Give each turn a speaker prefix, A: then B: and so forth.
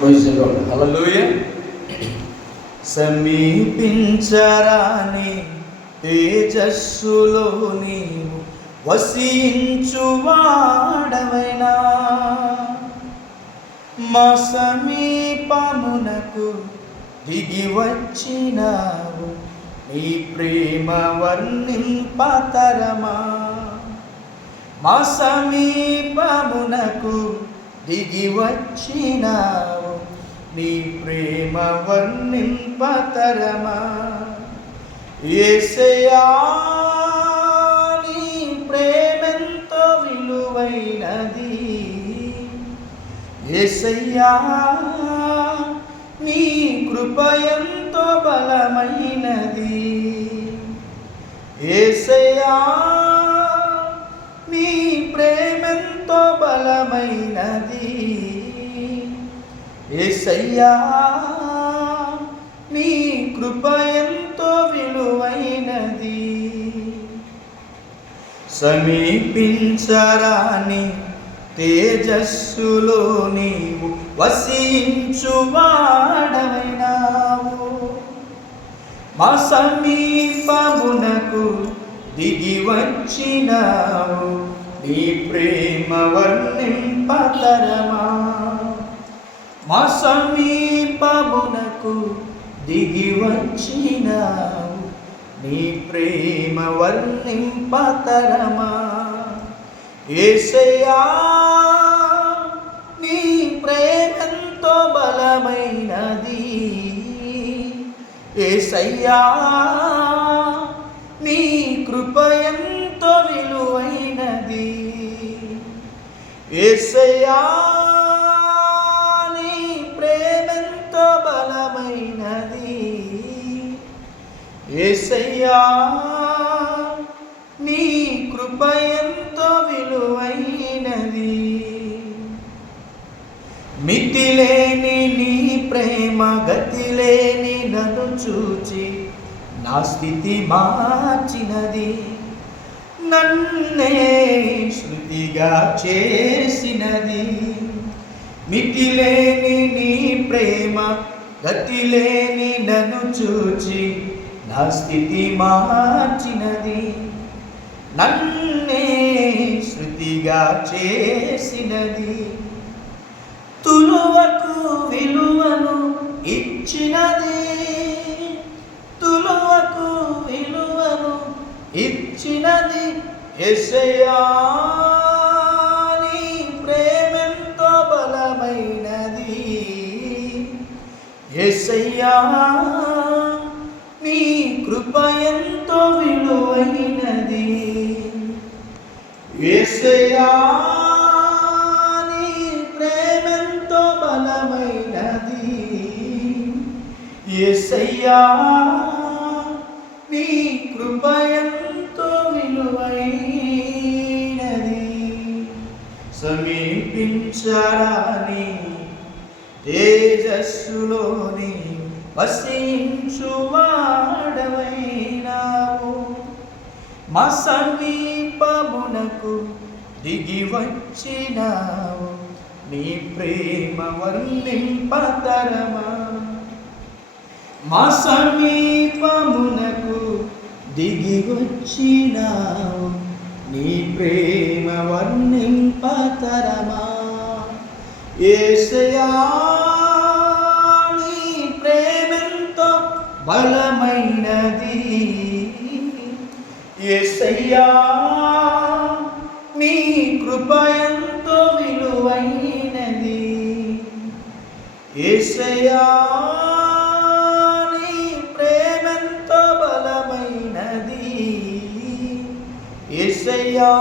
A: హల్లెలూయ. సమీపించరాని తేజస్సులో నీవు వసించువాడవైనా. మా సమీపమునకు దిగి వచ్చినావు నీ ప్రేమ వర్ణింపతరమా. మా సమీపమునకు దిగి వచ్చినావు నీ ప్రేమ వర్ణింపతరమా? ఏసయా నీ ప్రేమెంతో విలువైనది. ఏసయ్యా నీ కృప ఎంతో బలమైనది. బలమైనది ఏసయ్యా నీ కృప ఎంతో విలువైనది. సమీపించరాని తేజస్సులో నీవు వసించువాడమైనావు మా సమీపమునకు దిగి వచ్చినావు. నీ ప్రేమ వర్ణింపతరమా? మా సమీపమునకు దిగి వచ్చినావు. నీ ప్రేమ వర్ణింపతరమా? ఏసయా నీ ప్రేమంతో బలమైనది. ఏసయ్యా ఏసయ్యా నీ ప్రేమెంతో బలమైనది. ఏసయ్యా నీ కృప ఎంతో విలువైనది. మితిలేని నీ ప్రేమ గతిలేని నన్ను చూచి నా స్థితి మార్చినది. నన్నే గా చేసినది. మితిలేని నీ ప్రేమ గతిలేని నన్ను చూచి నా స్థితి మార్చినది. నన్నే శృతిగా చేసినది. తులువకు విలువను ఇచ్చినది. తులువకు విలువను ఇచ్చినది. ఎసయా ఎసయ్యా నీ కృప ఎంతో విలువైనది. ఏసయ్యా నీ ప్రేమెంతో బలమైనది. ఏసయ్యా నీ కృప ఎంతో విలువైనది. సమీపించరాని తేజస్సులోని వసించువాడవైనావు. మా సమీపమునకు దిగి వచ్చినావు నీ ప్రేమ వర్ణింపతరమా. మా సమీపమునకు దిగి వచ్చినావు నీ ప్రేమ వర్ణింపతరమా. ఏసయా బలమైనది. ఎసయ్యా నీ కృప ఎంతో విలువైనది. ఎసయ్యా నీ ప్రేమెంతో బలమైనది. ఎసయ్యా